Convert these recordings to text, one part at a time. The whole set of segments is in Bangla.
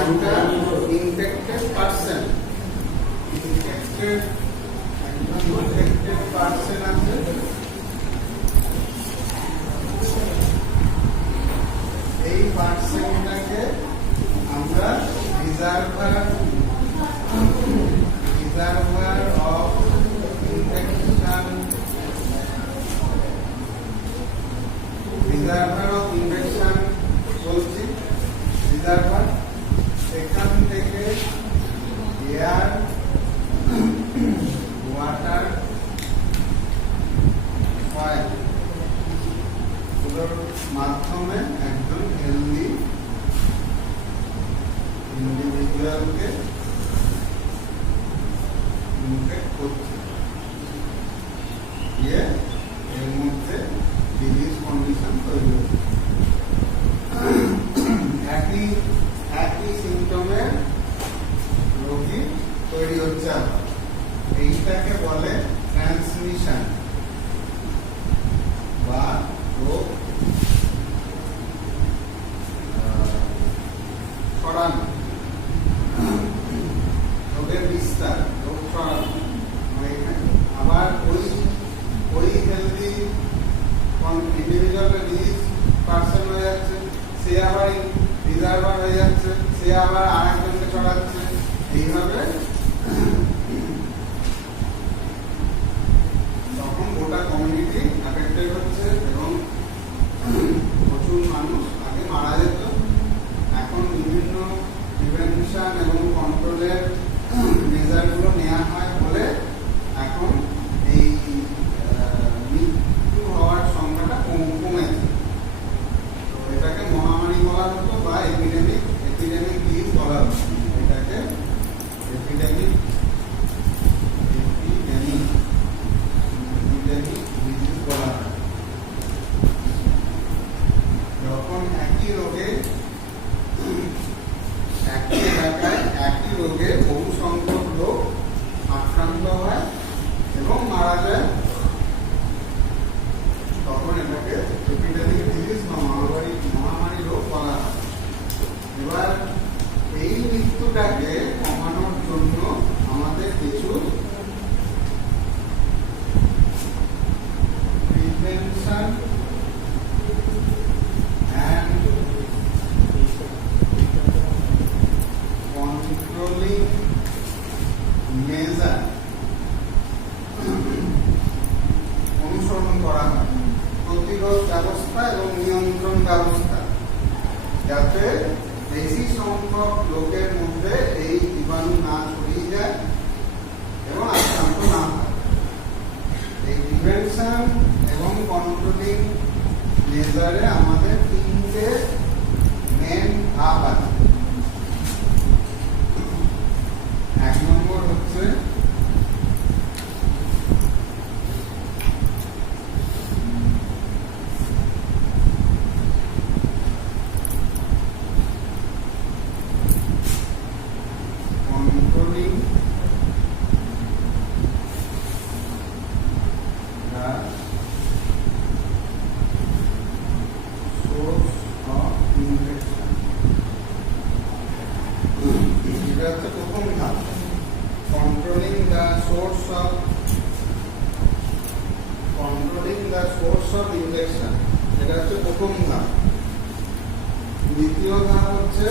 একটা ইনফেক্টেড পারসন, ইনফেক্টেড পারসন আছে, এই পারসনটাকে আমরা রিজার্ভার অফ ইনফেকশন, বলছি। রিজার্ভার এখান থেকে এয়ার, ওয়াটার, অয়েল গুলোর মাধ্যমে একজন হেলদি ইন্ডিভিজুয়ালকে ইনফেক্ট করছে, এর মধ্যে ডিজিজ কন্ডিশন তৈরি হচ্ছে। একই সিমটমের রোগী তৈরি হচ্ছে। এইটাকে বলে ট্রান্সমিশন বা রোগ ছড়ানো, রোগের বিস্তার, রোগ ছড়ানো। আবার ওই হেলদি ইন্ডিভিজুয়াল ডিজিজ পার্সন হয়ে যাচ্ছে, সে আবার রিজার্ভার হয়ে যাচ্ছে, সে আবার আরেকজনকে ছড়াচ্ছে। এইভাবে তখন গোটা কমিউনিটি অ্যাফেক্টেড হচ্ছে এবং প্রচুর মানুষ আগে মারা যেত। এখন বিভিন্ন প্রিভেনশন এবং কন্ট্রোলের মেজারগুলো নেওয়া হয় বলে এখন এই মৃত্যু হওয়ার সংখ্যাটা কমেছে। তো এটাকে মহামারী বলা হতো বা এপিডেমিক ডিজিজ বলা হতো। এটাকে এপিডেমিক ডিজিজ বলা হয়। যখন একই এলাকায় একই রোগে বহু সংখ্যক লোক আক্রান্ত হয় এবং মারা যায়, তখন এটাকে এপিডেমিক ডিজিজ বা মহামারী রোগ বলা হয়। এবার এই মৃত্যুটাকে কমানোর জন্য আমাদের কিছু প্রিভেনশন and controlling measure অনুসরণ করা হয়, প্রতিরোধ ব্যবস্থা এবং নিয়ন্ত্রণ ব্যবস্থা, যাতে বেশি সংখ্যক লোকের মধ্যে এই জীবাণু না ছড়িয়ে যায় এবং আক্রান্ত না হয়। এই প্রিভেনশন এবং কন্ট্রোলিং মেজারে আমাদের তিনটে মেন ধাপ আছে। এক নম্বর হচ্ছে controlling the source of infection. এটা হচ্ছে প্রথম ধাপ, controlling the source of infection। এটা হচ্ছে প্রথম ধাপ। দ্বিতীয় ধাপ হচ্ছে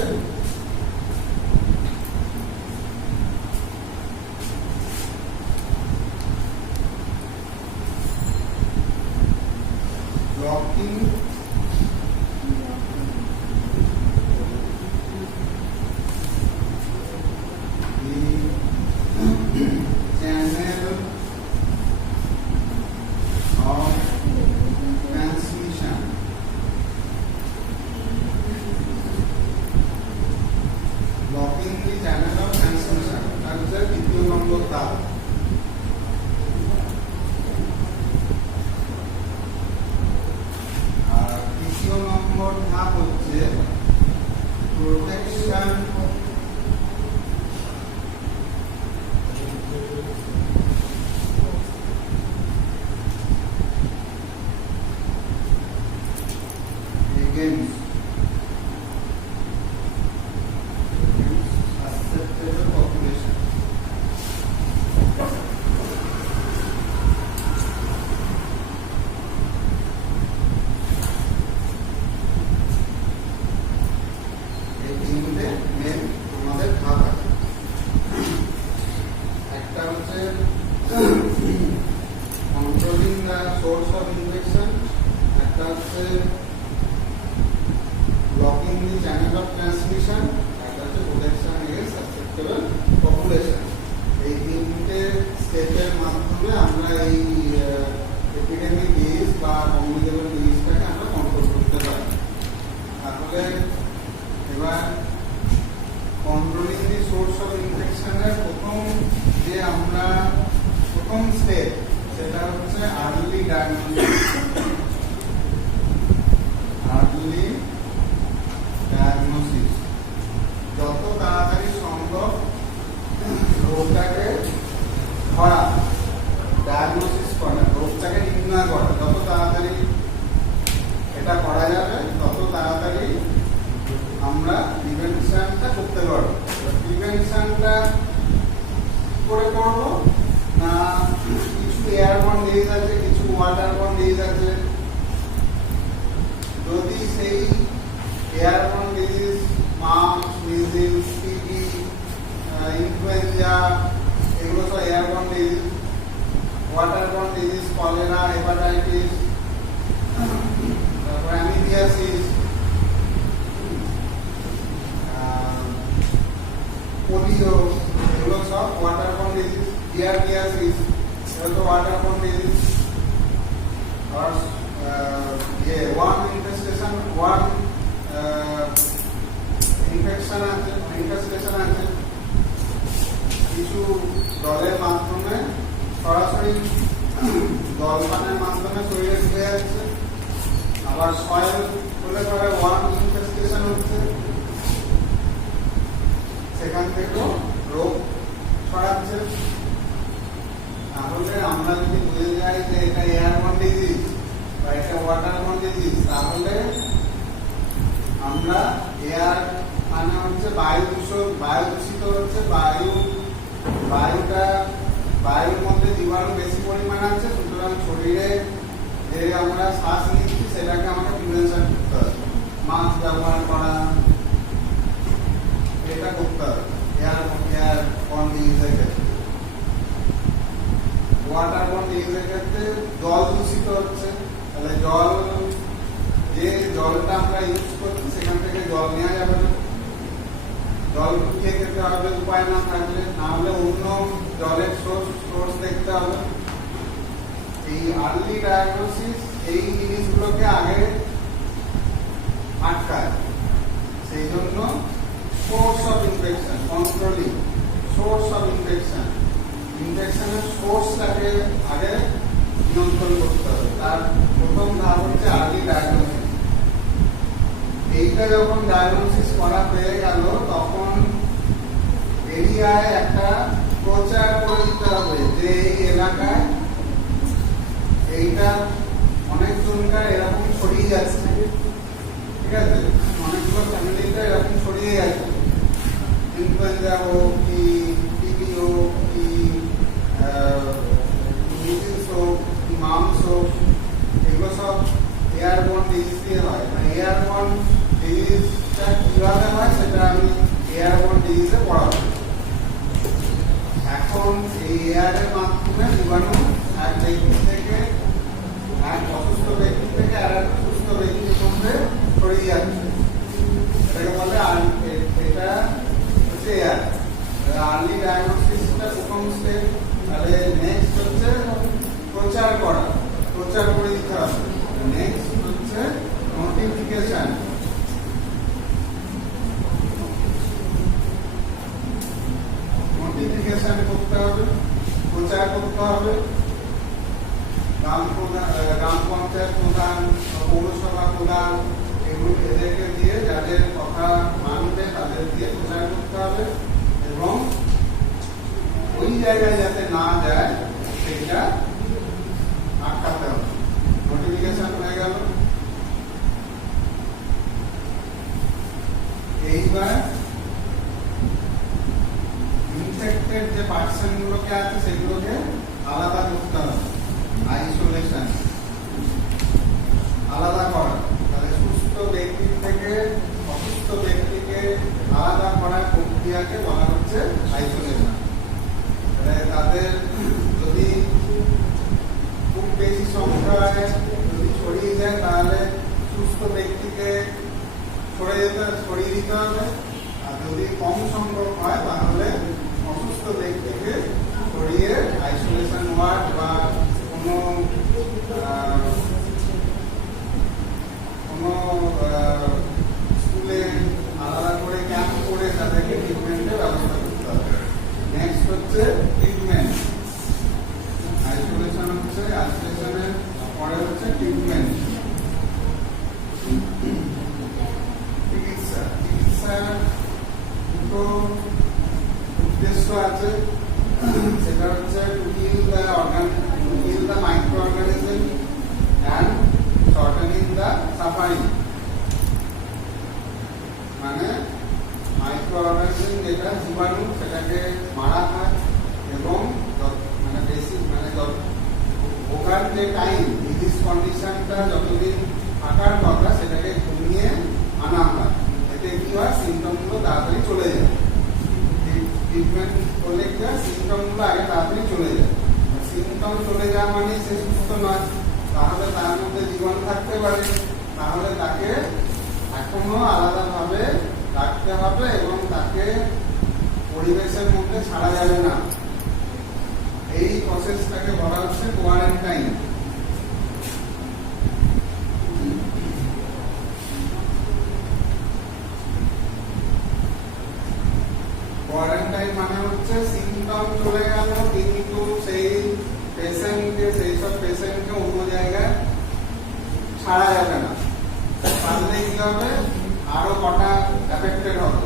blocking the channel of transmission। blocking the channel of transmission আর হচ্ছে দ্বিতীয় নম্বর ধাপ। আর তৃতীয় নম্বর ধাপ হচ্ছে protection against controlling the source of ইনফেকশনের প্রথম স্টেপ সেটা হচ্ছে আর্লি ডায়াগনোসিস। আর্লি ডায়াগনোসিস, যত তাড়াতাড়ি সম্ভব রোগটাকে ধরা, ডায়াগনোসিস করা, রোগটাকে নির্ণয় করা, যত তাড়াতাড়ি এটা করা যাবে তত তাড়াতাড়ি আমরা প্রিভেনশনটা করতে পারবো। প্রিভেনশনটা করে করবো না, কিছু এয়ারবর্ন ডিজিজ আছে, কিছু ওয়াটারবর্ন ডিজিজ আছে। যদি সেই airborne disease mumps, measles, TB, influenza এগুলো সব airborne disease. Waterborne disease cholera, hepatitis, তারপর অ্যামিবিয়াসিস, পোলিও, এগুলো সব ওয়াটারবর্ন ডিজিজ। ডিয়ারবিয়াসিস এগুলো তো ওয়াটারবর্ন ডিজিজ। আর ওয়ার্ম ইনফেস্টেশন, ওয়ার্ম ইনফেকশন আছে কিছু জলের মাধ্যমে, সরাসরি জলপানের মাধ্যমে শরীরে ঢুকে যাচ্ছে। আবার সয়েল হলে পরে ওয়ার্ম ইনফেস্টেশন হচ্ছে, সেখান থেকেও রোগ ছড়াচ্ছে। তাহলে আমরা যদি বুঝে যাই যে এটা এয়ারবর্ন ডিজিজ বা এটা ওয়াটারবর্ন ডিজিজ, তাহলে আমরা এয়ার মানে হচ্ছে বায়ু দূষিত হচ্ছে, বায়ুর মধ্যে জীবাণু বেশি পরিমাণে আছে, সুতরাং শরীরে যে আমরা শ্বাস নিচ্ছি সেটাকে আমাকে প্রিভেনশন করতে হবে। মাস্ক ব্যবহার করা, এটা করতে হবে এয়ারবর্ন ডিজিজের ক্ষেত্রে। ওয়াটারবর্ন ডিজিজের ক্ষেত্রে জল দূষিত হচ্ছে, তাহলে যে জলটা আমরা ইউজ করছি সেখান থেকে জল নেওয়া যাবে না, জল ফুটিয়ে খেতে হবে উপায় না থাকলে, না হলে অন্য জলের সোর্স দেখতে হবে। এই আর্লি ডায়াগনোসিস এই জিনিসগুলোকে আগে আটকায়, সেই জন্য source of infection, controlling source of infection, ইনফেকশনের সোর্সটাকে আগে নিয়ন্ত্রণ করতে হবে। তার প্রথম ধাপ হচ্ছে আর্লি ডায়াগনোসিস। এইটা যখন ডায়াগনোসিস করা হয়ে গেল তখন এরিয়ায় একটা প্রচার করে দিতে হবে যে এই এলাকায় এইটা অনেকজনকার এরকম ছড়িয়ে যাচ্ছে, ঠিক আছে, অনেকগুলো ফ্যামিলিটা এরকম ছড়িয়ে যাচ্ছে, ইনফ্লুয়েঞ্জা হোক কি টিবি হোক কি মিজেলস হোক কি মাম্পস হোক, এগুলো সব এয়ারবর্ন ডিজিজ দিয়ে হয়। মানে এয়ারবর্ন ডিজিজটা কিভাবে হয় সেটা আমি এয়ারবর্ন ডিজিজে পড়াবো। এখন এই এয়ারের মাধ্যমে জীবাণু এক ব্যক্তি থেকে, এক অসুস্থ ব্যক্তি থেকে আর এক সুস্থ ব্যক্তির মধ্যে ছড়িয়ে যাচ্ছে, এটাকে বলে এটা হচ্ছে এয়ার। আর্লি ডায়াগনোসিসটা প্রথম স্টেপ। তাহলে নেক্সট হচ্ছে প্রচার করে দিতে হবে। নেক্সট হচ্ছে নোটিফিকেশন। নোটিফিকেশন করতে হবে, প্রচার করতে হবে। গ্রাম পঞ্চায়েত প্রধান, পৌরসভা প্রধান, এদেরকে দিয়ে, যাদের কথা মানবে তাদের দিয়ে প্রচার করতে হবে এবং ওই জায়গায় যাতে না যায় সেটা আটকাতে হবে। নোটিফিকেশন হয়ে গেল। এইবার ইনফেক্টেড যে পার্সন গুলোকে আছে সেগুলোকে আলাদা করতে হবে, আইসোলেশন, আলাদা করা। তাহলে সুস্থ ব্যক্তি থেকে অসুস্থ ব্যক্তিকে আলাদা করার প্রক্রিয়াকে বলা হচ্ছে আইসোলেশন। তাদের যদি খুব বেশি সংখ্যায় যদি ছড়িয়ে যায় তাহলে সুস্থ ব্যক্তিকে ছড়িয়ে দিতে হবে, আর যদি কম সংখ্যক হয় তাহলে অসুস্থ ব্যক্তিকে ছড়িয়ে আইসোলেশন ওয়ার্ড বা কোনো স্কুলে আলাদা করে ক্যাম্প করে তাদেরকে ট্রিটমেন্টের ব্যবস্থা করতে হবে। নেক্সট হচ্ছে ট্রিটমেন্ট। আইসোলেশন হচ্ছে, আইসোলেশনের পরে হচ্ছে ট্রিটমেন্ট। চিকিৎসা, চিকিৎসার দুটো উদ্দেশ্য আছে। সেটা হচ্ছে to kill the micro organism and shortening the suffering. মানে মাইক্রো অর্গানিজম যেটা জীবাণু সেটাকে মারা হয় এবং মানে বেশি মানে ভোগার যে টাইম ডিজিজ কন্ডিশনটা যতদিন থাকার কথা সেটাকে কমিয়ে আনা হয়। এতে কি হয়, সিমটমগুলো তাড়াতাড়ি চলে যায়। ট্রিটমেন্ট করলে কি হয়, সিমটমগুলো আগে তাড়াতাড়ি চলে যায়। সিমটম চলে যাওয়া মানে সে সুস্থ নয়, তাহলে তার মধ্যে জীবাণু থাকতে পারে, তাহলে তাকে এখনো আলাদাভাবে রাখতে হবে এবং তাকে পরিবেশের মধ্যে ছাড়া যাবে না। এই প্রসেসটাকে বলা হচ্ছে কোয়ারেন্টাইন। কোয়ারেন্টাইন মানে হচ্ছে সিমটম চলে গেল কিন্তু সেই সব পেশেন্টকে অন্য জায়গায় ছাড়া যাবে না। তাহলে কি হবে, আরো কটা এফেক্টেড হবে,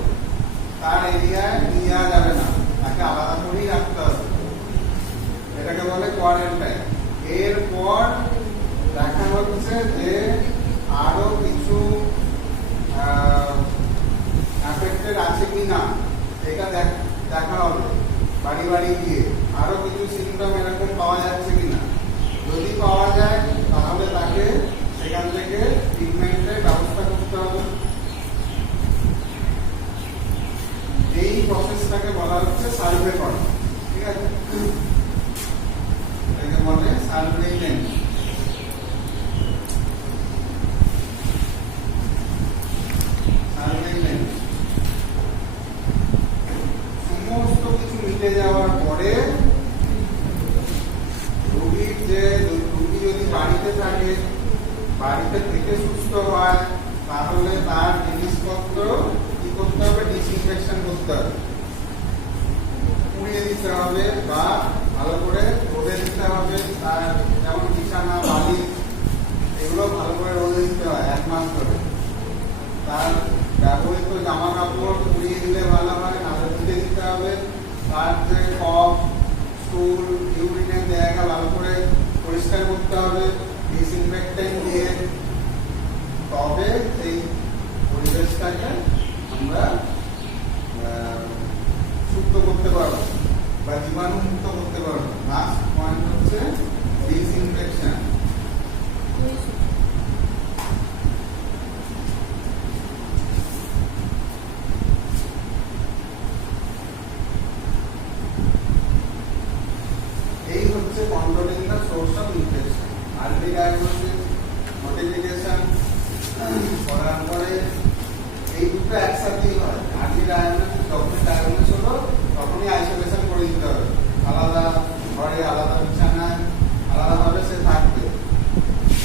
তার এরিয়ায় নিয়ে যাওয়া যাবে না, তাকে আলাদা করেই রাখতে হবে। এটাকে বলে কোয়ারেন্টাইন। এরপর দেখা হচ্ছে যে আরো কিছু এফেক্টেড আছে কিনা এটা দেখা হবে বাড়ি বাড়ি গিয়ে, আরো কিছু সিমটম এরকম পাওয়া যাচ্ছে কিনা। যদি পাওয়া যায় তাহলে তাকে সেখান থেকে ট্রিটমেন্টের ব্যবস্থা করতে হবে। এই প্রসেসটাকে বলা হচ্ছে সার্ভে করা। ঠিক আছে, এটাকে বলে সার্ভেইলেন্স। সার্ভেইলেন্স সমস্ত কিছু মিটে যাওয়ার পরে রোগী যদি বাড়িতে থাকে, বাড়িতে থেকে সুস্থ হয়, তাহলে তার জিনিসপত্র কি করতে হবে, ডিসইনফেকশন করতে হবে, পুড়িয়ে দিতে হবে বা ভালো করে রোদে দিতে হবে। তার যেমন বিছানা, বালি, এগুলো ভালো করে রোদে দিতে হয় 1 মাস ধরে। তার ব্যবহৃত জামা কাপড় পুড়িয়ে দিলে ভালো হয়, নাহলে ধুয়ে দিতে হবে। তার যে কফ, স্টুল, ইউরিনের জায়গা ভালো করে পরিষ্কার করতে হবে ডিসইনফেক্টেন্ট দিয়ে। তবে এই পরিবেশটাকে আমরা শুদ্ধ করতে পারবো বা জীবাণু মুক্ত করতে পারবো। লাস্ট পয়েন্ট হচ্ছে ডিসইনফেকশন। এই হচ্ছে controlling the source of infection. Early diagnosis, notification করার পরে এই দুটো একসাথেই হয়। আর্লি ডায়াগনোসিস যখন ডায়াগনোস হলো তখনই আইসোলেশন করে দিতে হবে, আলাদা ঘরে, আলাদা বিছানায়, আলাদাভাবে সে থাকবে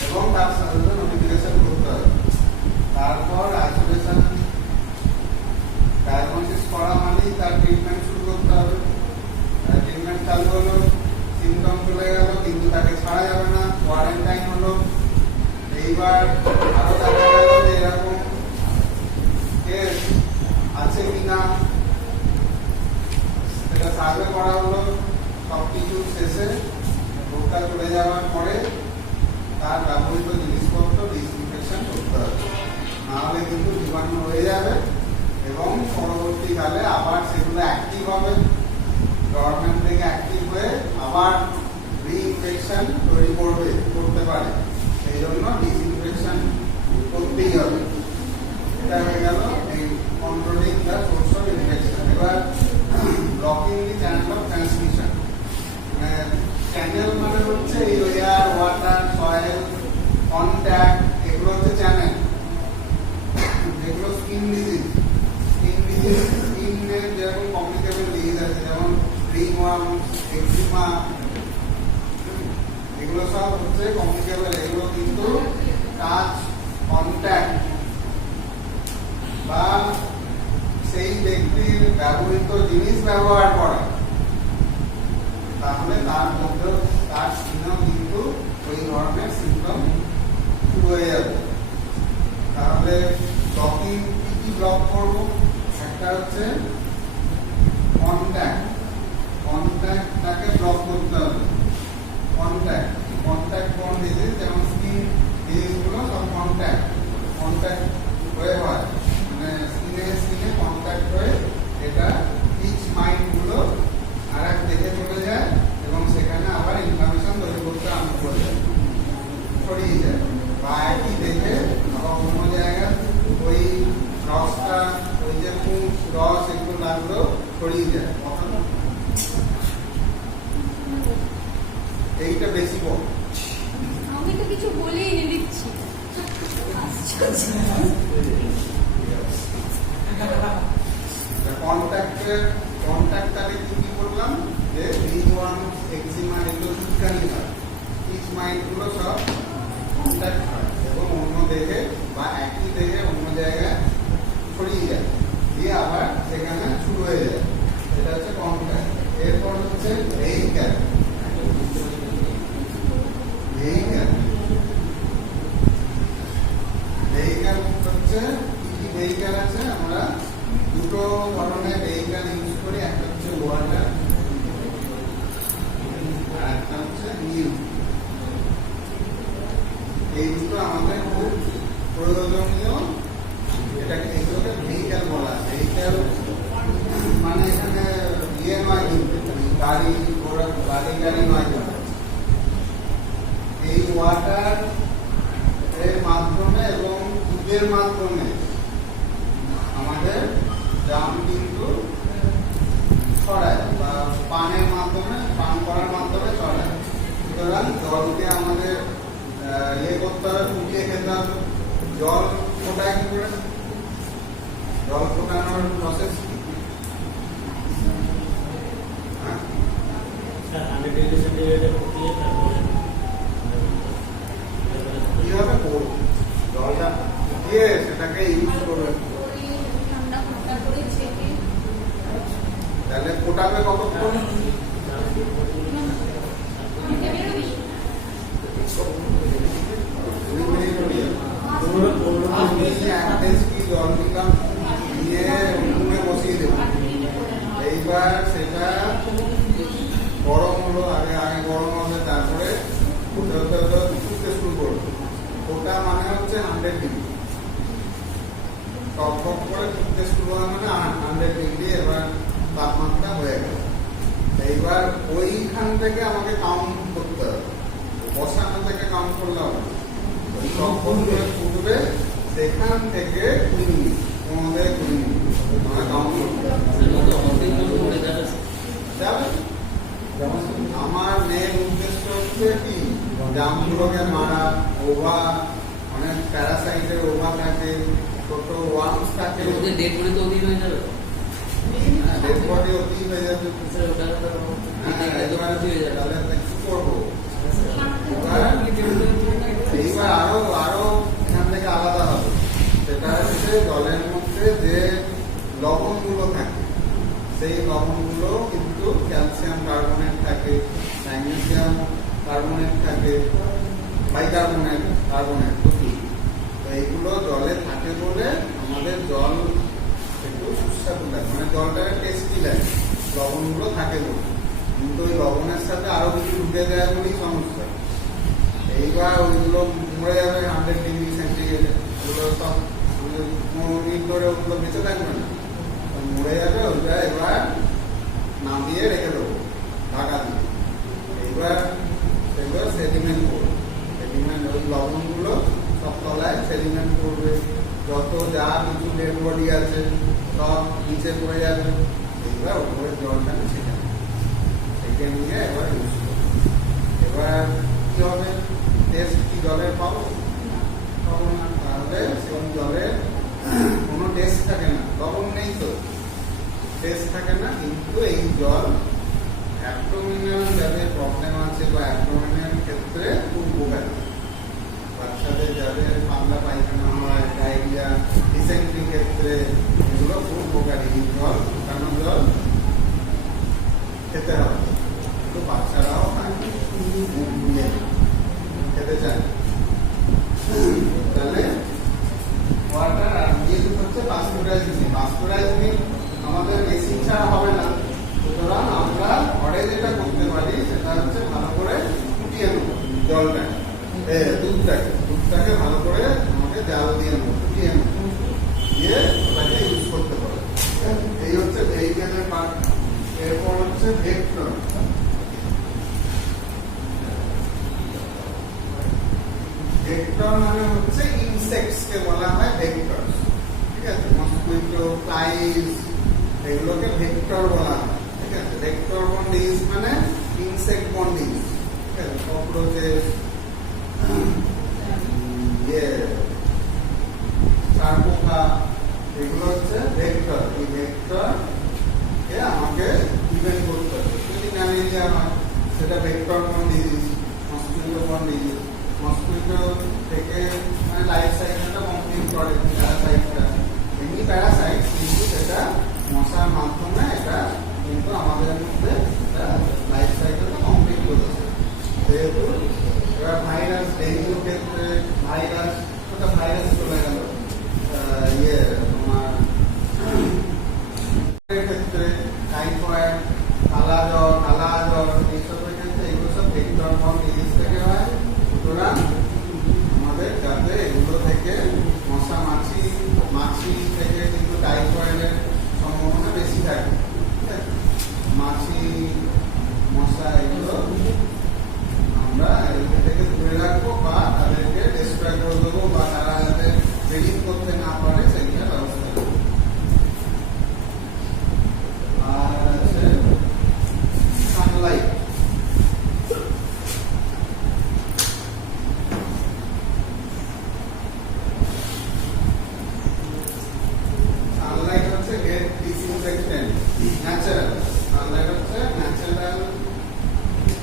এবং তার সাথে নোটিফিকেশন করতে হবে। তারপর আইসোলেশন ডায়াগনোসিস করা মানেই তার ট্রিটমেন্ট শুরু করতে হবে। ট্রিটমেন্ট চালু হলো, সিমটম চলে গেল কিন্তু তাকে ছাড়া যাবে না, কোয়ারেন্টাইন হলো। এইবার আরো দেখা গেল যে এরকম কেস আছে কিনা সেটা সার্ভে করা হলো। সবকিছু শেষে রোগটা চলে যাওয়ার পরে তার ব্যবহৃত জিনিসপত্র ডিসইনফেকশন করতে হবে, নাহলে কিন্তু জীবাণু হয়ে যাবে এবং পরবর্তীকালে আবার সেগুলো অ্যাক্টিভ হবে, গভর্নমেন্ট থেকে অ্যাক্টিভ হয়ে আবার রিইনফেকশন তৈরি করতে পারে। সেই জন্য ডিসইনফেকশন করতেই হবে। এটা হয়ে গেল এই controlling the source of infection. এবার blocking the channel of transmission. Channel মানে হচ্ছে এয়ার, ওয়াটার, সয়েল, কন্ট্যাক্ট, এগুলো হচ্ছে চ্যানেল। যেগুলো স্কিন ডিজিজ, স্কিনের যেরকম কমপ্লিকেবল ডিজিজ আছে, যেমন রিংওয়ার্ম, এক্সিমা, এগুলো সব হচ্ছে কমপ্লিকেবল। এগুলো কিন্তু টাচ, কন্ট্যাক্ট বা সেই ব্যক্তির ব্যবহৃত জিনিস ব্যবহার করা, তাহলে তার মধ্যে তার স্কিনেও কিন্তু ওই ধরনের সিমটম শুরু হয়ে যাবে। তাহলে ব্লকিং কি কি ব্লক করব? একটা হচ্ছে কন্ট্যাক্টটাকে ব্লক করতে হবে। কন্ট্যাক্ট কোন ডিজিজ, যেমন স্কিন ডিজিজগুলো সব কন্ট্যাক্ট হয়ে হয়, মানে স্কিনে কন্ট্যাক্ট হয়ে এটা পিচ মাইন্ডগুলো আর এক দেখে চলে যায় এবং সেখানে আবার ইনফরমেশন তৈরি করতে আরম্ভ করে যায়, ছড়িয়ে যায়। বা একই দেখে আবার অন্য জায়গায় ওই রসটা, ওই যে পুঁজ রস এগুলো লাগলো ছড়িয়ে যায়। এইটা বেশি বড়। আমি তো কিছু বলেই নি, দিচ্ছি কন্ট্যাক্ট তাহলে কি কি করলাম, যে রিজওয়ান এক্সিমা এগুলো চুলকানি হয়, পিচ মাইন্ডগুলো সব কন্ট্যাক্ট হয় এবং অন্য দেখে বা একই দেখে অন্য জায়গায় ছড়িয়ে যায়, দিয়ে আবার সেখানে শুরু হয়ে যায়। এটা হচ্ছে কন্ট্যাক্ট। এরপর হচ্ছে ভেহিক্যাল। হচ্ছে কি কি ভেহিক্যাল আছে, আমরা দুটো ধরনের ভেহিক্যাল ইউজ করি। একটা হচ্ছে ওয়াটার আর একটা হচ্ছে নিউ। এই দুটো আমাদের খুব প্রয়োজনীয়। এগুলোকে ভেহিক্যাল বলা হয়। ভেহিক্যাল মানে এখানে ইয়ে নয়, কিন্তু গাড়ি ঘোড়া গাড়ি নয়। এই ওয়াটার এর মাধ্যমে এবং দুধের মাধ্যমে আমাদের জাম কিন্তু ছড়ায়, বা পানের মাধ্যমে, পান করার মাধ্যমে ছড়ায়। সুতরাং জলকে আমাদের ইয়ে করতে হবে, ফুটিয়ে খেতে হবে। জল ফোটায় কি করে? জল ফোটানোর প্রসেস কিভাবে করবো? জলটা ফুটিয়ে সেটাকে ইউজ করবে। তাহলে ফোটাবে কতক্ষণ? জল নিলাম, নিয়ে উনুনে বসিয়ে দেবো। এইবার সেটা গরম হলো, আগে গরম হবে, তারপরে ফুটতে শুরু করবো। ওটা মানে হচ্ছে 100 ডিগ্রি। টক করে ফুটতে শুরু হয় মানে 100 ডিগ্রি। এবার তাপমাত্রা হয়ে গেল। এইবার ওইখান থেকে আমাকে কাউন্ট করতে হবে, বসানো থেকে কাউন্ট করলে হবে। টক করে ফুটবে, সেখান থেকে 20 মিনিট, 20 মিনিট মানে কাউন্ট করতে হবে। আমার মেন উদ্দেশ্য হচ্ছে কি, জামগুলোকে মারা, ওভা, অনেক প্যারাসাইটের ওভা থাকে, ছোট ওয়ার্মস থাকে। ডেড বডি তো অধীন হয়ে যাবে, ডেড বডি অধীন হয়ে যাবে, তাহলে কি করবো? এইবার আরো এখান থেকে আলাদা হবে। সেটা হচ্ছে জলের মধ্যে যে লবণগুলো থাকে, সেই লবণগুলো কিন্তু ক্যালসিয়াম কার্বনেট থাকে, ম্যাগনেসিয়াম কার্বনেট থাকে, বাইকার্বনেট, তো এইগুলো জলে থাকে বলে আমাদের জল একটু সুস্বাদু লাগে, মানে জলটাকে টেস্টি লাগে, লবণগুলো থাকে বলে। কিন্তু ওই লবণের সাথে আরো কিছু ঢুকে যায় বলেই সমস্যা। এইবার ওইগুলো মরে যাবে 100 ডিগ্রি সেন্টিগ্রেডে। ওগুলো সব 15 মিনিট ধরে ওগুলো বেঁচে থাকবে না, মরে যাবে। ওইটা এবার নামিয়ে রেখে দেবো ঢাকা দিয়ে। এইবার সেগুলো সেডিমেন্ট করবে। সেডিমেন্ট, ওই লবণগুলো সব তলায় সেডিমেন্ট করবে। যত যা কিছু ডেড বডি আছে সব নিচে পড়ে যাবে। এইবার উপরে জলটাকে ছেঁকে নিয়ে এবার ইউজ করবে। এবার কি হবে? টেস্ট কি জলের পাবো? পাবো না। তাহলে সেই জলের কোনো টেস্ট থাকে না, লবণ নেই তো, টেস্ট থাকে না। কিন্তু এই জল অ্যাবডোমিনাল যাদের প্রবলেম আছে বা অ্যাবডোমিনাল ক্ষেত্রে খুব উপকারী। বাচ্চাদের যাদের পাতলা পায়খানা হয়, ডায়রিয়া, ডিসেন্ট্রি ক্ষেত্রে এগুলো এগুলো খুব উপকারী। জল, ফুটানো জল খেতে হবে, একটু বাচ্চারাও খায়, খেতে চায়। তাহলে ওয়াটার আর মিল্ক হচ্ছে পাস্তুরাইজ মিল্ক। পাস্তুরাইজ মিল্ক আমাদের মেশিন ছাড়া হবে না, সুতরাং আমরা ঘরে যেটা করতে পারি সেটা হচ্ছে ভালো করে ফুটিয়ে নেবো জলটাকে, দুধটাকে ভালো করে আমাকে জাল দিয়ে নেবো, ফুটিয়ে নেবো, দিয়ে ওটাকে ইউজ করতে পারবো। এই হচ্ছে ভেহিকেলের পার্ট। এরপর হচ্ছে ভেক্টর। ভেক্টর মানে হচ্ছে ইনসেক্টস কে বলা হয় ভেক্টর, ঠিক আছে? মসকুইটো, ফ্লাইজ, এগুলোকে ভেক্টর বলা হয়, ঠিক আছে? ভেক্টর বন্ডিজ মানে ইনসেক্ট বন্ডিজ, ঠিক আছে? ককরোচেস, পোকা, এগুলো হচ্ছে ভেক্টর। এই ভেক্টর কে আমাকে ইভেন্ট করতে হবে। যদি ম্যালেরিয়া হয় সেটা ভেক্টর বন্ডিজ, মসকুইটো বন্ডিজ। মসকুইটো থেকে মানে লাইফ সাইকেলটা কমপ্লিট করে প্যারাসাইটটা। এমনি প্যারাসাইট কিন্তু সেটা মশার মাধ্যমে এটা কিন্তু আমাদের মধ্যে লাইফ সাইকেলটা কমপ্লিট করেছে। যেহেতু এবার ভাইরাস, ডেঙ্গুর ক্ষেত্রে ভাইরাস, ওটা ভাইরাস চলে গেল, তোমার ক্ষেত্রে টাইফয়েড, কালা জ্বর এইসবের ক্ষেত্রে এগুলো সব ভেক্টর বন্ডিজ থেকে হয়। সুতরাং আমাদের যাতে এগুলো থেকে মশা মাছি থেকে কিন্তু টাইফয়েডের সম্ভাবনা বেশি থাকে, মাছি মশা এগুলো আমরা এগুলো থেকে দূরে রাখবো বা তাদেরকে ডিস্ট্রয় করে দেবো, বা তারা যাতে ব্রিডিং করতে না পারে সেগুলো ব্যবস্থা করবো। আর আছে সানলাইট। সানলাইট হচ্ছে গেট ডিসইনফেক্টেন্ট, ন্যাচারাল। সানলাইট হচ্ছে ন্যাচারাল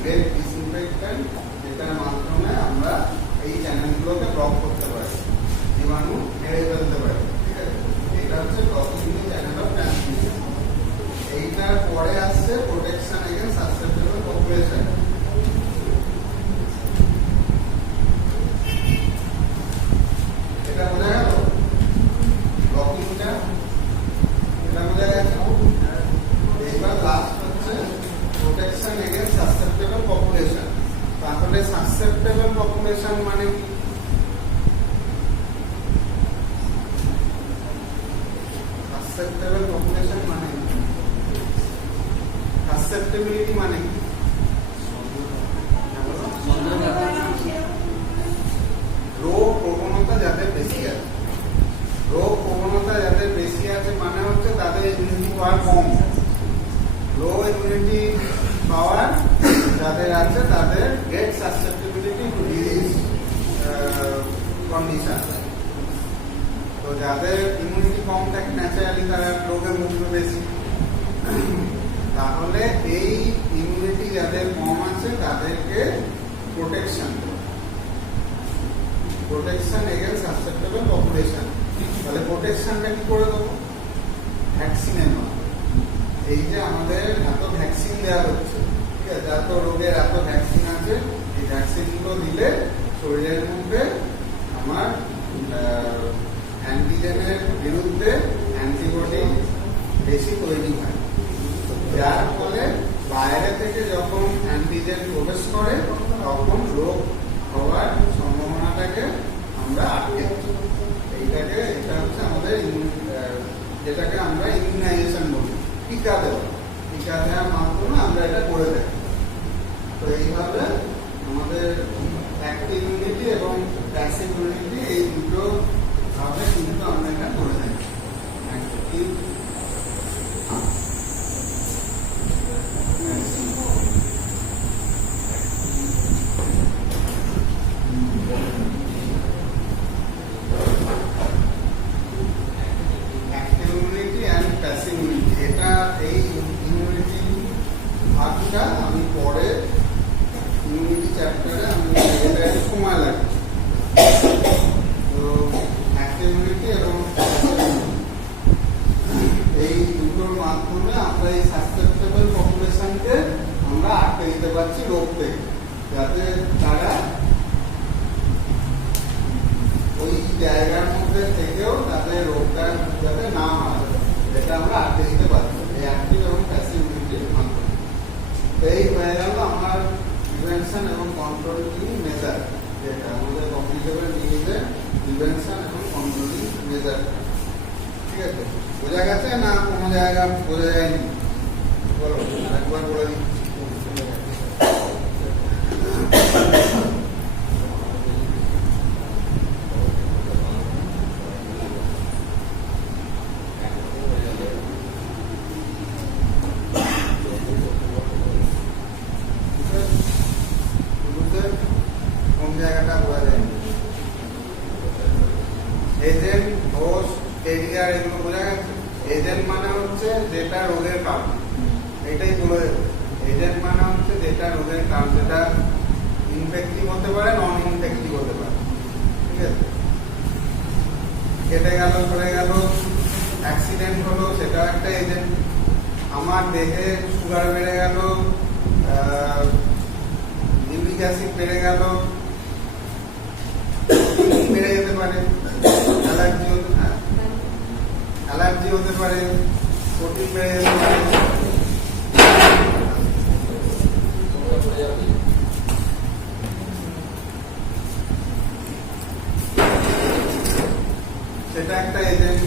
গেট ডিসইনফেক্টেন্ট, যেটার মাধ্যমে আমরা এই চ্যানেলগুলোকে ব্লক করতে পারি, জীবাণু মেরে ফেলতে পারি, ঠিক আছে? এটা হচ্ছে blocking the channel of transmission. এইটার পরে আসছে প্রোটেকশন এগেইনস্ট সাসেপ্টেবল পপুলেশন। এটা বোঝা গেল ব্লকিংটা, এটা বোঝা গেছে। এইবার লাস্ট হচ্ছে প্রোটেকশন এগেইনস্ট সাসেপ্টেবল পপুলেশন। তাহলে সাসেপ্টেবল পপুলেশন মানে কি? সাসেপ্টেবল পপুলেশন মানে সাসেপ্টেবিলিটি মানে কি? রোগ প্রবণতা যাদের বেশি আছে, রোগ প্রবণতা যাদের বেশি আছে মানে হচ্ছে তাদের ইমিউনিটি পাওয়ার কম। লো ইমিউনিটি পাওয়ার যাদের আছে তাদের গেট সাসেপ্টেবিলিটি টু ডিজিজ কন্ডিশন। তো যাদের ইমিউনিটি কম থাকে ন্যাচারালি তারা রোগে ভুগবে বেশি। তাহলে এই ইমিউনিটি যাদের কম আছে তাদেরকে প্রোটেকশন এগেইনস্ট সাসেপ্টেবল পপুলেশন। তাহলে প্রোটেকশনটা কি করে দেবো? ভ্যাকসিনের মাধ্যমে। এই যে আমাদের এত ভ্যাকসিন দেওয়া হচ্ছে, ঠিক আছে? এত রোগের এত ভ্যাকসিন আছে, এই ভ্যাকসিনগুলো দিলে শরীরের মধ্যে আমার অ্যান্টিজেনের বিরুদ্ধে অ্যান্টিবডি বেশি তৈরি হয়, যার ফলে বাইরে থেকে যখন অ্যান্টিজেন প্রবেশ করে তখন রোগ হওয়ার সম্ভাবনাটাকে আমরা আটকে দিই। এটা হচ্ছে আমাদের যেটাকে আমরা ইমিউনাইজেশন বলি, টিকা দেওয়ার মাধ্যমে আমরা এটা করে থাকি। তো এইভাবে আমাদের অ্যাক্টিভ ইমিউনিটি এবং প্যাসিভ ইমিউনিটি এই দুটো ভাবে কিন্তু আমরা এটা করে থাকি। Active immunity and passive immunity, এটা এই ইমিউনিটি ভাগটা আমি পরে ইমিউনিটি চ্যাপ্টারে আমি এটা একটু সময় লাগে। তো অ্যাক্টিভ ইমিউনিটি এবং বোঝাচ্ছি রোগ থেকে, যাতে তারা ওই জায়গার মধ্যে থেকেও তাদের রোগটা যাতে না হয়, এটা আমরা আটকে দিতে পারছি এই অ্যাক্টিভ এবং প্যাসিভ ইমিউনিটির মাধ্যমে। এই হয়ে গেল আমার প্রিভেনশন এবং কন্ট্রোলিং মেজার, যেটা আমাদের কমিউনিকেবল ডিজিজের প্রিভেনশন এবং কন্ট্রোলিং মেজার। ঠিক আছে, বোঝা গেছে না কোনো জায়গা বোঝা যায়নি? বলো, একবার বলে দিচ্ছি। কোন জায়গাটা বোঝা যায়নি? এজেন্ট, হোস্ট, ক্যারিয়ার, এগুলো বোঝা গেছে? এজেন্ট মানে হচ্ছে যেটা রোগের কারণ, এটাই বলে দেবে। এজেন্ট মানে হচ্ছে যেটা রোগের কারণ, যেটা ইনফেক্টিভ হতে পারে, নন ইনফেক্টিভ হতে পারে। ঠিক আছে, কেটে গেল, সরে গেল, অ্যাক্সিডেন্ট হলো, সেটাও একটা এজেন্ট। আমার দেহে সুগার বেড়ে গেল, ইউরিক অ্যাসিড বেড়ে গেল, বেড়ে যেতে পারে, অ্যালার্জি হতে পারে, প্রোটিন বেড়ে যেতে পারে। সেটা একটা এজেন্ট।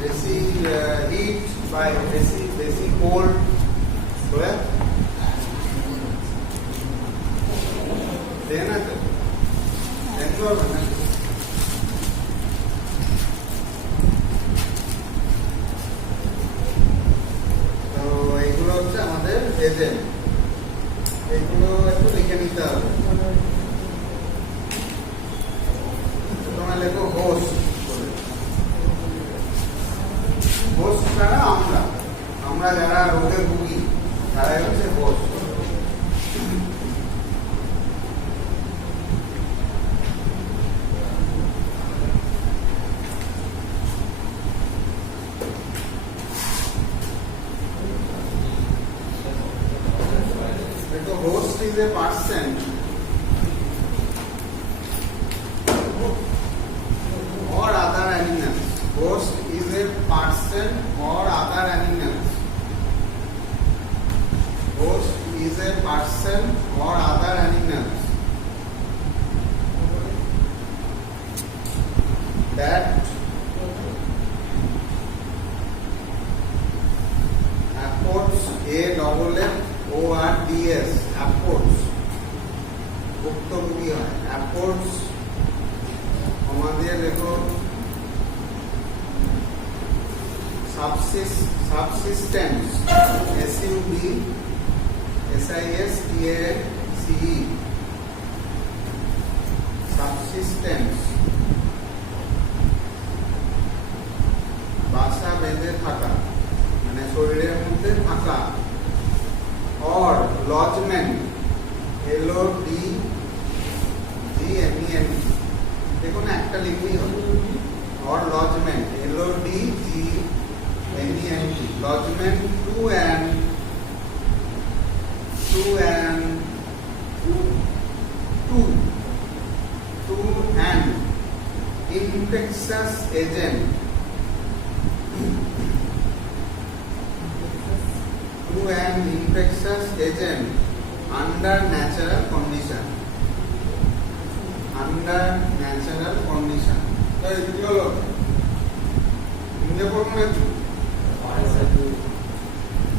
বেশি হিট বা বেশি কোল্ড হলে দেয় না তো, দেখতে হবে না। তো এইগুলো হচ্ছে আমাদের এজেন্ট, এইগুলো একটু লিখে নিতে হবে। তোমরা লেখো হোস্ট। হোস্ট ছাড়া আমরা যারা রোগে ভুগি তারাই হচ্ছে host. Host is a person or other animals. Host is a person or other animals. Host is a person or other animals that apports AFFORDS apports ভুক্তভোগী হয়। apports আমাদের দেখো subsistence SUBSISTANCE subsistence বাসা বেঁধে থাকা, মানে শরীরের মধ্যে থাকা। or lodgement LODGMENT, দেখুন একটা লিখলেই হবে। or lodgement LODGMENT, lodgement to an infectious agent, to an infectious agent under natural condition. Under natural condition. তো এই কি হলো? ইংরেজি পড়বো না একটু?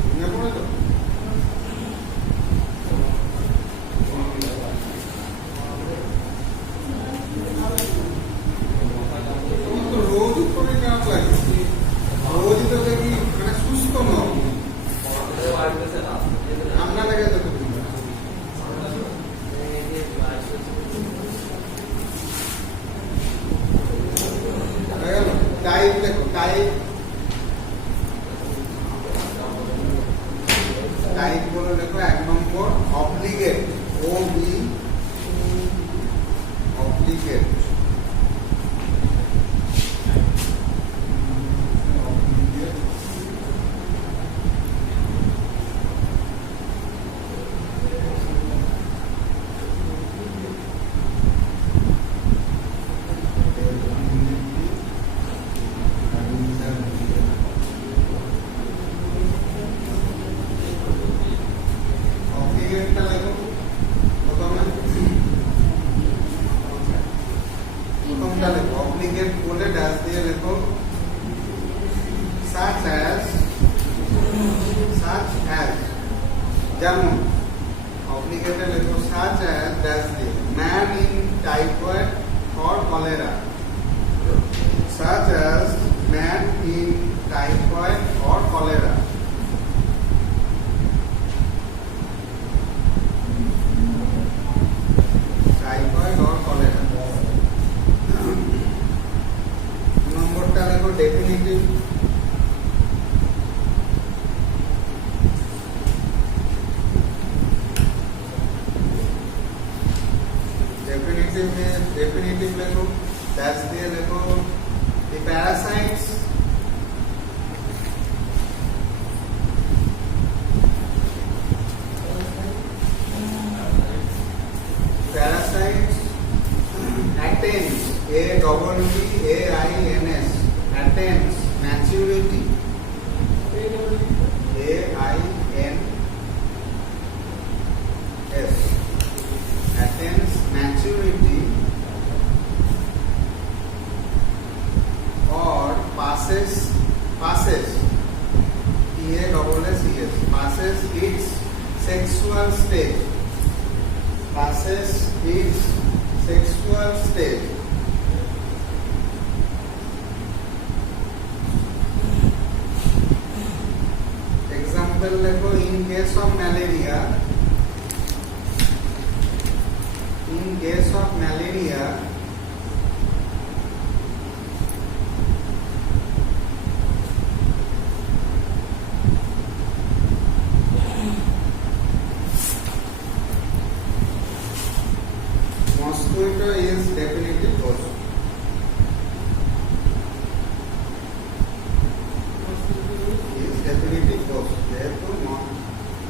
ইংরেজি পড়ে তো? তোমার তো রোজই শরীর খারাপ লাগে, রোজই তো দেখি মানে সুস্থ নয়। আমরা লেগে যেত টাইপ লেখো, টাইপ বলে লেখো। 1 নম্বর অব্লিগেট, obligate নামটা লেখো, অব্লিগেট বলে ড্যাশ দিয়ে লেখো, such as, যেমন অব্লিগেটে লেখো such as ড্যাশ দিয়ে, man in typhoid or cholera, such as man in typhoid or cholera. Typhoid or cholera. নম্বরটা দেখো ডেফিনিটিভ, डेफिनेटिव লেখো, ড্যাশ দিয়ে লেখো, the parasites attains, ATTAINS, attains maturity, AINS, attains maturity or passes passes its sexual stage, example lecho, in case of malaria, mosquito is definitive cause. যেহেতু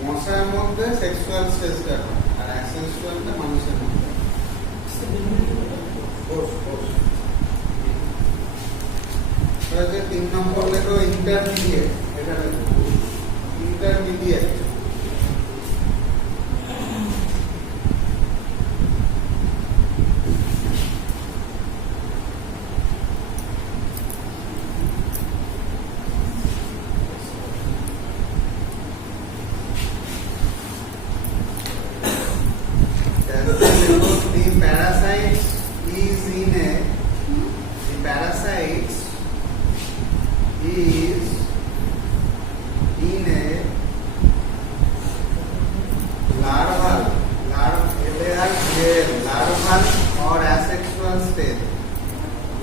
মশার মধ্যে সেক্সুয়াল স্টেজটা আর অ্যাসেক্সুয়ালটা মানুষের মধ্যে। তিন নম্বর লেখো ইন্টারমিডিয়েট, এটা লেখো intermediate, is in a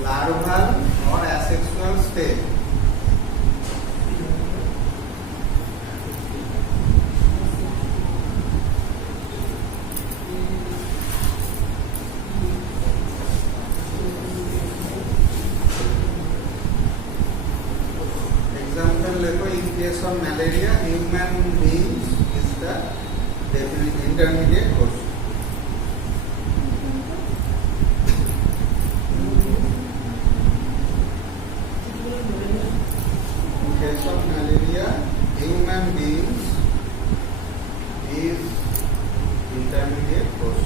larval or asexual state. Example lecho, in case of malaria, human beings is the definite intermediate cause. In case of malaria, human beings is intermediate cause.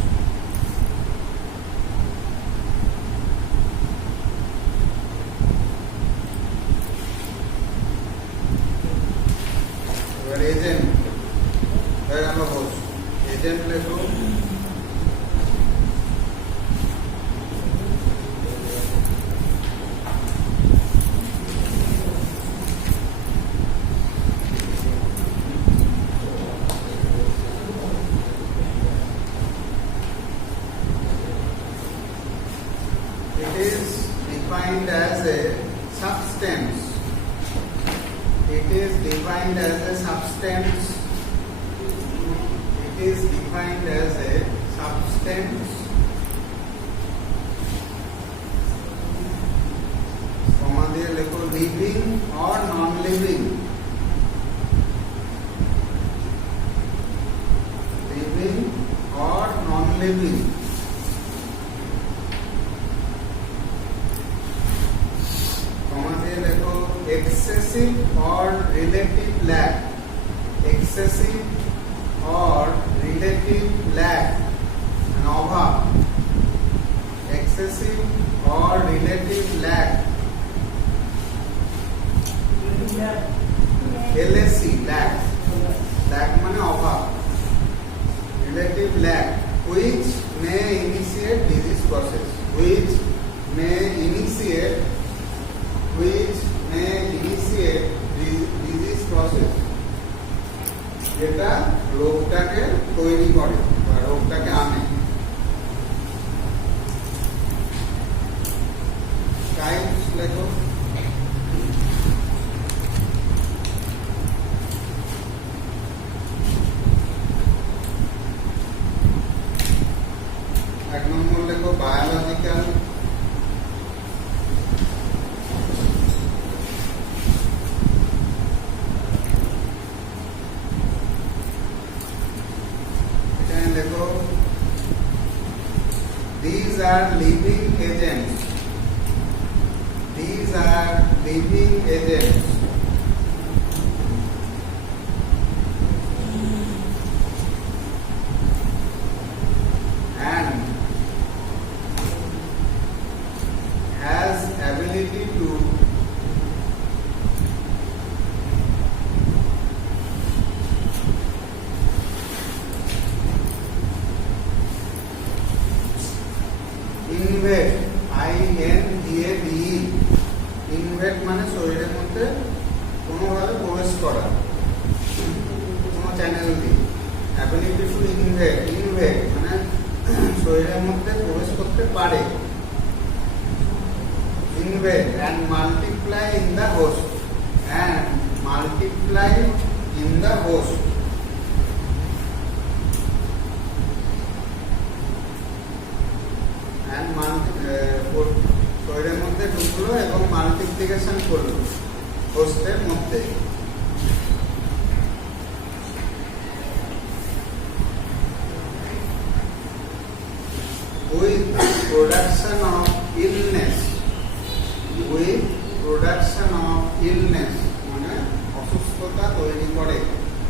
Agent, agent लिखो, it is defined as a substance. It is defined as a substance. Comma দিয়ে লেখো living or non-living. Living or non-living. Comma দিয়ে লেখো excessive or relative lack. Excessive or relative lack, an অভাব, excessive or relative lack, LAC, lack মানে অভাব, relative lack which may initiate disease process, which may initiate disease process, যেটা রোগটাকে তৈরি করে বা রোগটাকে আনে। টাইপস লেখো। এক নম্বর লেখো বায়োলজিক্যাল, এখানে লেখো these are living agents, these are living agents and has ability to invade, INVADE, invade মানে শরীরের মধ্যে কোনোভাবে প্রবেশ করা, কোনো চ্যানেল দিয়ে, ability to invade মানে শরীরের মধ্যে প্রবেশ করতে পারে, invade and multiply in the host, and multiply in the host, and শরীরের মধ্যে ঢুকলো এবং মাল্টিপ্লিকেশন করলো হোস্টের মধ্যে। With production of illness, with production of illness মানে অসুস্থতা তৈরি করে,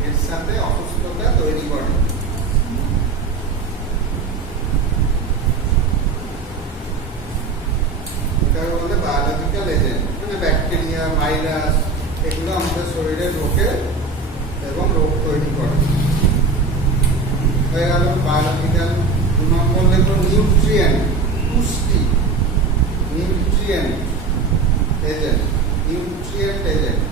এর সাথে অসুস্থতা তৈরি করে। এটাকে বলে বায়োলজিক্যাল এজেন্ট, মানে ব্যাকটেরিয়া, ভাইরাস, এগুলো আমাদের শরীরে ঢোকে এবং রোগ তৈরি করে। হয়ে গেল বায়োলজিক্যাল। 2 নম্বর লেখো নিউট্রিয়েন্ট, পুষ্টি, নিউট্রিয়েন্ট এজেন্ট, নিউট্রিয়েন্ট এজেন্ট।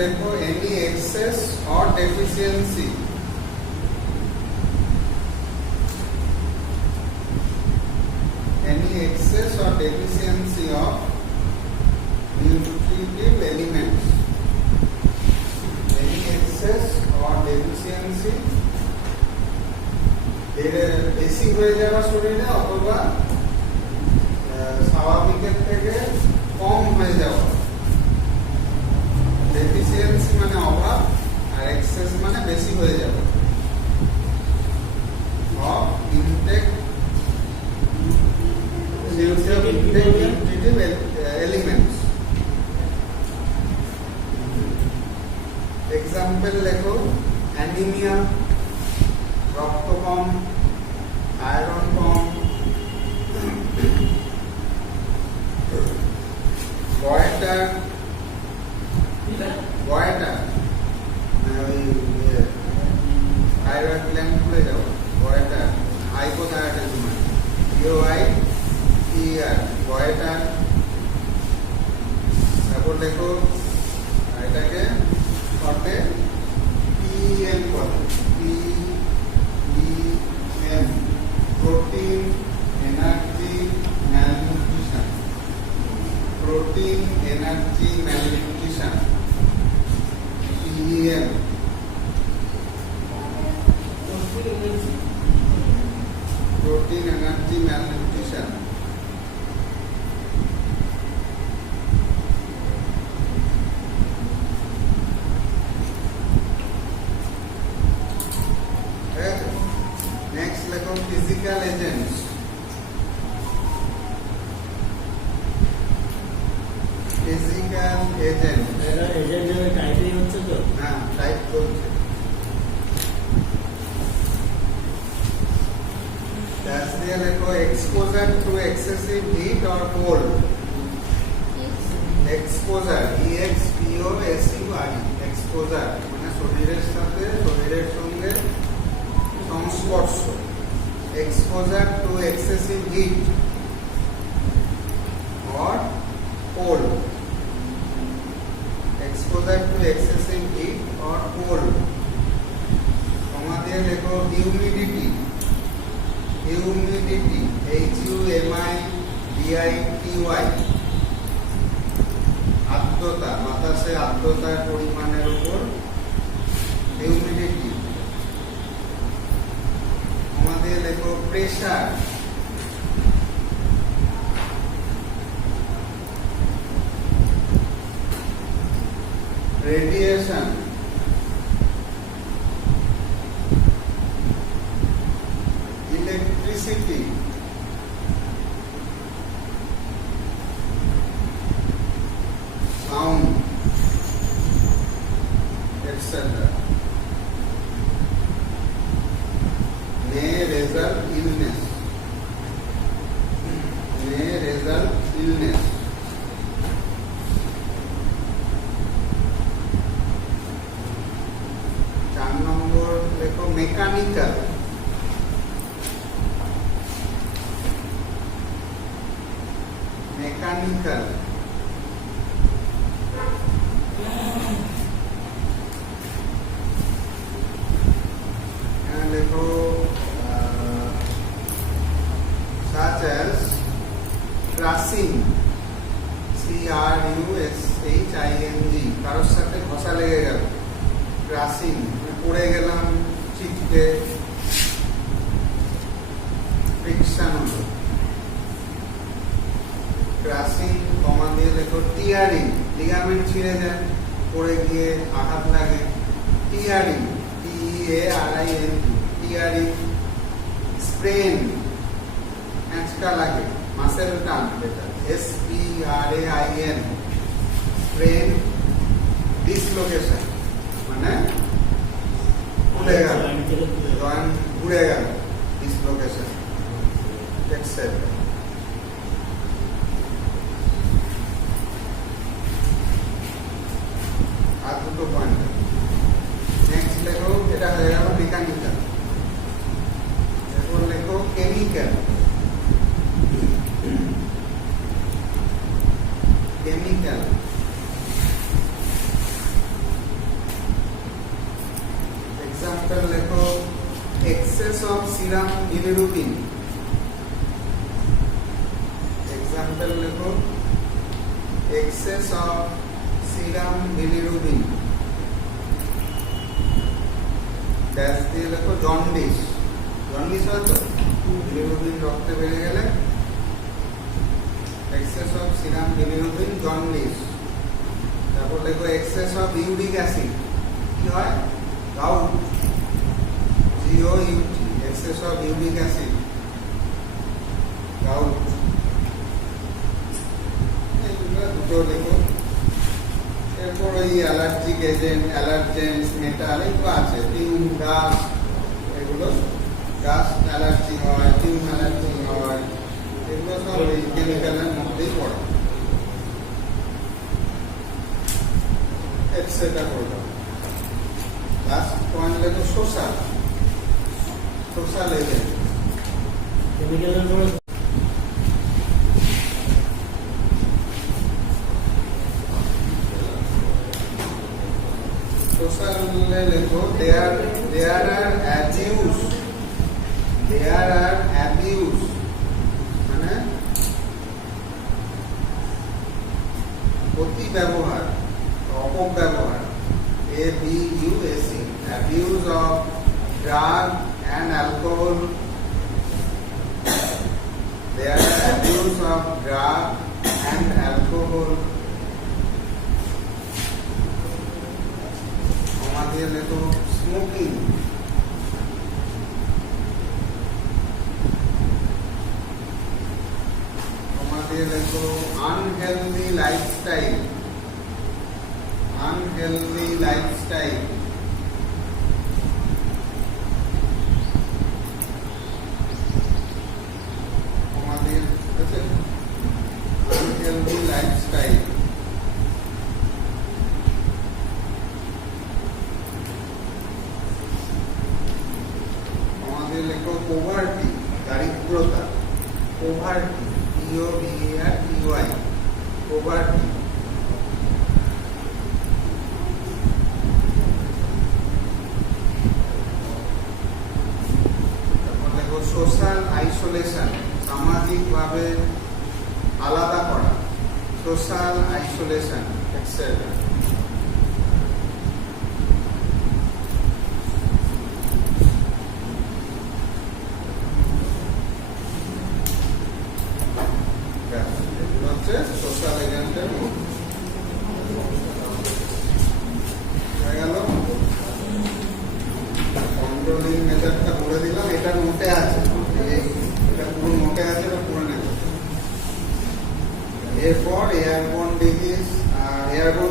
লেখো any excess or deficiency, any excess or deficiency of nutritive elements, any excess or deficiency, এর বেশি হয়ে যাওয়া শরীরে অথবা স্বাভাবিকের থেকে কম হয়ে যাওয়া। ডেফিসিয়েন্সি মানে অভাব আর এক্সেস মানে বেশি হয়ে যাবে। Of intake nutritive elements. Example লেখো অ্যানিমিয়া, রক্ত কম, আয়রন কম, গয়টার, গয়টা ওই থাইরয়েড গ্ল্যান্ড খুলে যাওয়া, গয়টার, হাইপোথাইরয়েডিজম, GOITER, গয়টার। তারপর দেখো এটাকে শর্টে PEM বলে, PEM, protein energy malnutrition, protein energy malnutrition, PEM। protein energy malnutrition। exposure to excessive heat or cold. Exposure, EXPOSURE, exposure মানে শরীরের সাথে শরীরের সঙ্গে সংস্পর্শ। Exposure to excessive heat or cold. Exposure to excessive heat or cold. আমাদের দেখো humidity, humidity, HUMIDITY, আর্দ্রতা, বাতাসে আর্দ্রতার পরিমাণের উপর হিউমিডিটি। আমাদের দেখো pressure, radiation, electricity, sound, etc. may result illness, may result illness. 4 নম্বর লেখো মেকানিক্যাল, মেকানিক্যাল, লেখো such as crushing, CRUSHING, কারোর সাথে ঘষা লেগে গেল, ক্রাশিং পড়ে গেলাম, চিটকে ফ্রিকশন হলো। ক্রাশিং কমা দিয়ে লেখো টিয়ারিং, লিগামেন্ট ছিঁড়ে যায়, পড়ে গিয়ে আঘাত লাগে, টিয়ারিং, TEARING, টিয়ারিং। স্প্রেন, হ্যাঁচকা লাগে, মাসেল টান, যেটা SPRAIN, স্প্রেন। ডিসলোকেশন মানে ঘুরে গেল, জয়েন্ট ঘুরে গেল, ডিসলোকেশন, এটসেট্রা। আর দুটো পয়েন্ট। নেক্সট লেখো, এটা হয়ে গেল মেকানিক্যাল। এরপর লেখো কেমিক্যাল, কেমিক্যাল। এক্সাম্পল লেখো, excess of serum bilirubin. Example লেখো, excess of serum bilirubin. Dash দিয়ে লেখো জন্ডিস, জন্ডিস হয়তো বিলিরুবিন রক্তে বেড়ে গেলে excess of serum bilirubin, jaundice. তারপর লেখো এক্সেস অফ ইউরিক অ্যাসিড, কি হয়? Gout, GOUT, excess of uric acid, gout. এইগুলো দুটো লেখো। এরপর ওই অ্যালার্জিক এজেন্ট, অ্যালার্জেন্স, মেটাল, এগুলো আছে, টিউম, গাছ, এগুলো গাছ অ্যালার্জি হয়, টিউম অ্যালার্জি হয়, এগুলো সব এই কেমিক্যালের মধ্যেই পড়ে। এটসেট্রা করবে। লাস্ট পয়েন্ট লেখো সোশ্যাল, সোশ্যাল এজেন্ট। কেমিক্যালের পরে সোশ্যাল লেখো, দেয়ার আর অ্যাবিউস, দেয়ার আর অ্যাবিউস মানে অতি ব্যবহার, অপব্যবহার, ABUS, abuse of drug and alcohol. There are abuse of drug and alcohol. আমাদের লেখো স্মোকিং, আমাদের লেখো আনহেলদি লাইফস্টাইল, unhealthy lifestyle. লিখো পোভার্টি, দারিদ্রতা, পোভার্টি, POVERTY, পোভার্টি। তারপর দেখো সোশ্যাল আইসোলেশন, সামাজিকভাবে আলাদা করা, সোশ্যাল আইসোলেশন এক্সেট্রা। হচ্ছে সোশ্যাল এজেন্টের মূল হয়ে গেল। কন্ট্রোলিং মেথডটা বলে দিলাম, এটা নোটে আছে, এটা পুরো নোটে আছে, এটা পড়ে নেব। এরপর এয়ারবোর্ন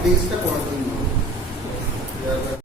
ডিজিজটা